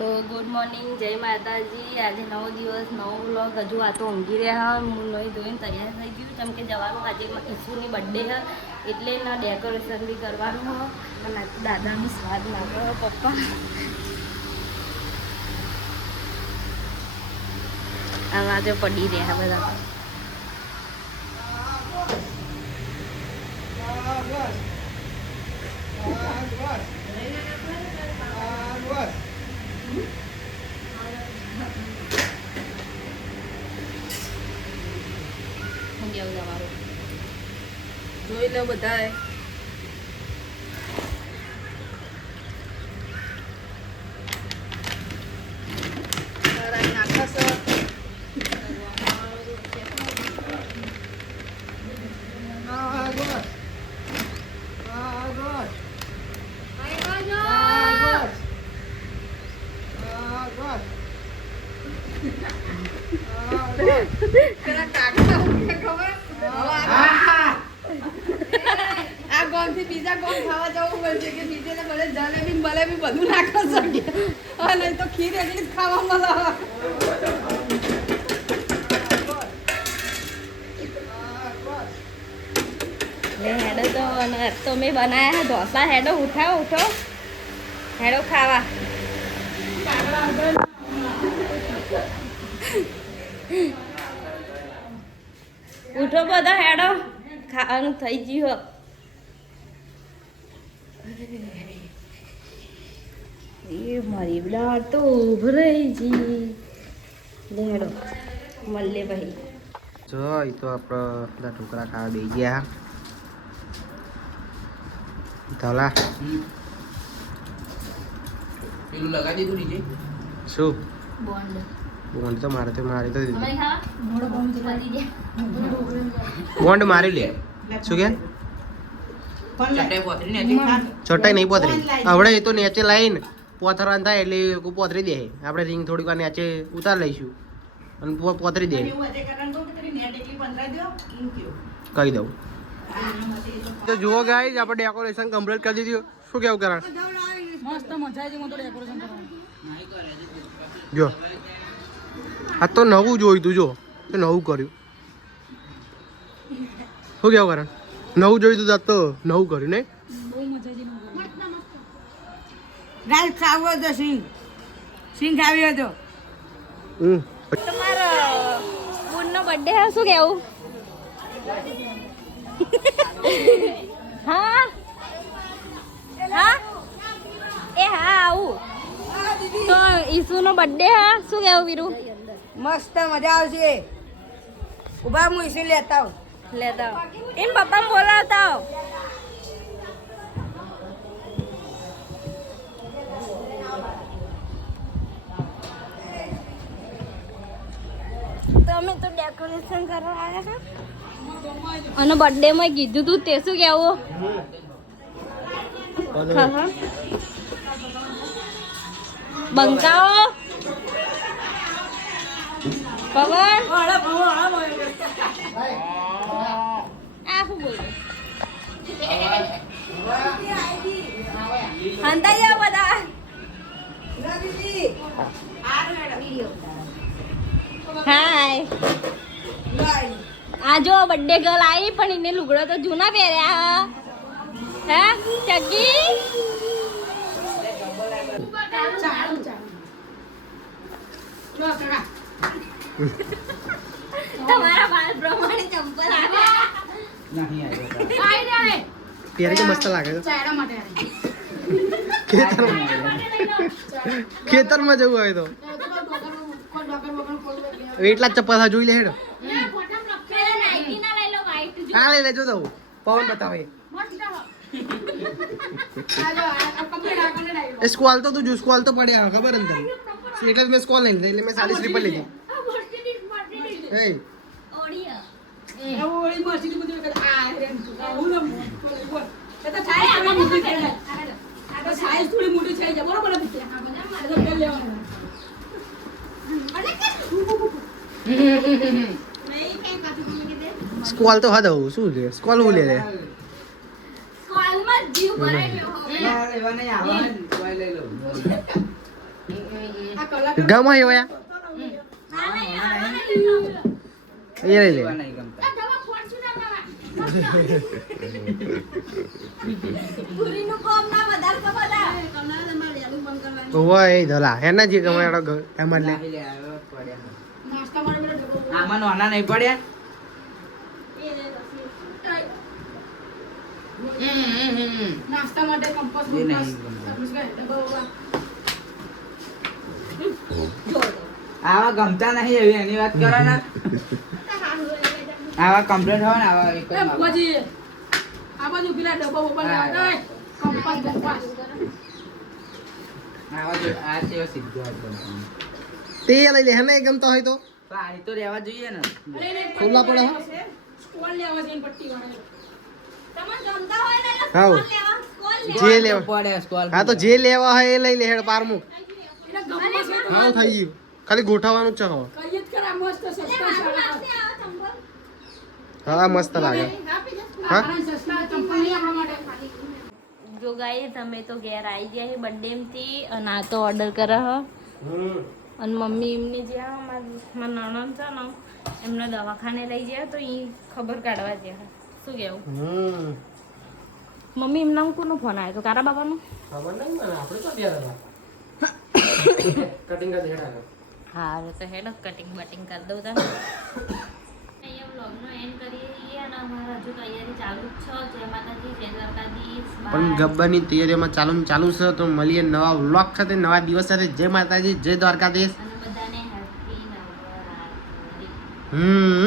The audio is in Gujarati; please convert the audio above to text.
તો ગુડ મોર્નિંગ જય માતાજી. આજે નવો દિવસ, નવો વ્લોગ હજુ આ તો ઊંઘી રહ્યા હું નહીં ધોઈને તૈયાર થઈ ગયું. કેમ કે જવાનું આજે ઈસુની બર્થડે છે, એટલે એના ડેકોરેશન બી કરવાનું હોય. અને દાદાનો દાદાની સ્વાદ લાગ્યો હે પપ્પા. આમાં જો પડી રહ્યા બધા હું કેવું તમારું જોઈ લો બધાએ તારા નાખા છે. પેલા કાકા ઊંઘે ખબર? હવે આ- આ ગોમથી બીજા ગોમ ખાવા જવું પડશે કે બીજેને બધે જલેબી બલેબી બધું નાખો શકે અને તો ખીર એટલી જ ખાવા મળે હેડો તો તો મેં બનાયા ઢોસા હેડો, ઉઠાવો, ઉઠો. હેડો ખાવા. ઉઠો બધા હેડો. ખાવાનું થઈ ગયું. એ મારી દાળ તો ઉભરાઈ જી લે હેડો મળે ભાઈ જો એ તો આપણે બધા ઢોકળા ખાવા બેસી ગયા ધલા. પેલું લગાવી દીધું નીચે શું? બોન્ડ. બોન્ડ તો મારે તો મારી તો તમારે ખાવા? મોડો બોન્ડ પતી જાય બોન્ડ મારી લે. શું કે? ચટાઈ પોતરી ને ચોટાઈ નહીં પોતરી. હવે એ તો નીચે લાવીને પોથરવાનું થાય એટલે એ લોકો પોતરી દે. આપણે રિંગ થોડીક વાર નીચે ઉતાર લઈશું. અને પોતરી દે. કહી દઉં. તો જુઓ ગાઈઝ આપણે ડેકોરેશન કમ્પ્લીટ કરી દીધું. શું કેવું કરણ? મસ્ત મજા આવી તો ડેકોરેશન જો. આ તો નવું જોયું તું જો. નવું કર્યું. શું કેવું કરણ? નવું જોયું તું તો નવું કર્યું ને રાઈસ ખાવો તો સિંગ સિંગ ખાવી હતો હમ. તમારો બુનનો બર્થડે હે શું કેવું? હા? હા? એ હા આવું. તો ઈસુનો બર્થડે હા? શું કેવું વીરુ? મસ્ત મજા આવશે. ઊભા હું ઈસુ લેતા આવું. લેતા એમ પપ્પા બોલાવતા તમે તો અમે તો ડેકોરેશન કરવા આવ્યા છો અને બર્થડે માં કીધું તું તે શું કેવું. બંકાઓ. પવન. આ શું બધા હાય આ જો બર્થડે ગર્લ આવી પણ એને લુગડો તો જૂના પહેર્યા. હે ચકી તમારા બાલ પ્રમાણે ચંપલ આવ્યા ત્યારે તો મસ્ત લાગે છે. ખેતરમાં ખેતરમાં જવું હોય તો. એટલા જ ચપ્પલ હા જોઈ લે હેડો. પેલા નાઇકી ના લઈ લો white જો. હા લઈ લેજો તો. પવન બતાવે. એ સ્કોલ તો તું જો સ્કોલ તો પડ્યા ખબર અંદર એટલે મેં સ્કોલ નહીં લીધી એટલે મેં સાડી સ્લીપર લીધી. એ ઓડિયો. થોડી મોટી થઈ જાય બરોબર સ્કોલ તો હા દઉં શું છે સ્કોલ હું લે લે સ્કોલમાં જીવ ભરાઈ ગયો એ લઈ લે. એ ધલા. એના જે એમાં લે. નાહી પડ્યા. આમાં નાના નહીં. નાસ્તા માટે. આવા ગમતા નહીં એવી એની વાત કરો ને. આવા કમ્પ્લીટ હોય ને આવા એક જ આ બાજુ પેલા ડબ્બો ઉપર લેવા હા. Compass compass. આવા જો આ છે સીધો ગમતો. તે લઈ લે હેને ગમતા હોય તો? તો આ તો રહેવા જોઈએ ને. ખુલ્લા પડે હો? લેવા જે લેવા. પડે સ્કોલ હા તો જે લેવા હોય એ લઈ લે હેડ પાર મૂક એને ગમમાં છે તો હાઉ થઈ ગયું. ખાલી ગોઠવવાનું જ છે હવે. કહીએ જ ખરા, મસ્ત સસ્તા સાડા. હા મસ્ત લાગે. હા? જો ગાઈ તમે તો ઘેર આવી ગયા છે બર્થડેમથી અને આ તો ઓર્ડર કરે હ. અને મમ્મી એમની જે હા મારા નણંદ છે ને એમને દવાખાને લઈ ગયા તો એ ખબર કાઢવા ગયા શું કેવું? મમ્મી એમના કોનો ફોન આવ્યો તો તારા બાબાનો? ખબર નહીં મને આપણે તો કટિંગ કરી હેડા હા તો હેડો કટિંગ બટિંગ કરી દઉં તા વ્લોગનો એન્ડ કરીએ અને અમારા હજુ તૈયારી ચાલુ જ છે. જય માતાજી જય દ્વારકાધીશ પણ. ગબ્બરની તૈયારીમાં ચાલુ ને ચાલુ છે તો મળીએ નવા વ્લોગ સાથે નવા દિવસ. સાથે જય માતાજી જય દ્વારકાધીશ. અને બધાને હેપી નવરાત્રી. હમ.